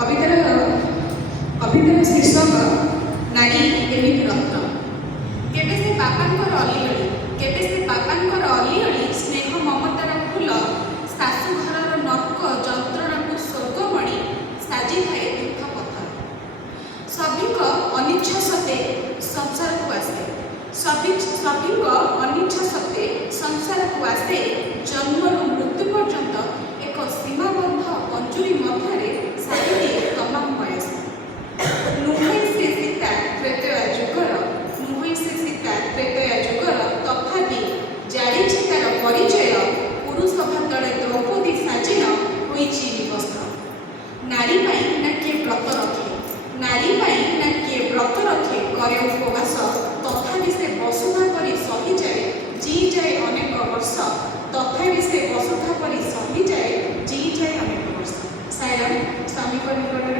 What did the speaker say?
कवितार शीर्षक नारी एमिति रत्न। केबे से बापांकर अलिअली केबे से बापांकर अलिअली स्नेह ममतार फूल शाशु घरर नर्क जंत्रणाकु स्वर्गमणि साजी थाए दुख पथ। सभीक अनिच्छा सत्ते संसार को आसे सभीक अनिच्छा सत्ते संसार को आसे जन्मरू मृत्यु पर्यंत एक सीमाबद्ध पंजुरी मध्य सारी दिए तमाम बयस। नुहै से सीता त्रेतया जुगर नुहै से सीता त्रेतया जुगर तथापि जानिछि तार परिचय पुरुष भातरे द्रौपदी साजिन होइछि निवस्त्र। नारी पाई ना किए व्रत रखे नारी पाई ना किए व्रत रखे करे उपवास तथापि से वसुधा परि सही जाए जी जाए अनेक वर्ष तथापि से वसुधा परि सही जाए जी जाए अनेक वर्ष। सायराम स्वामी को निकटरे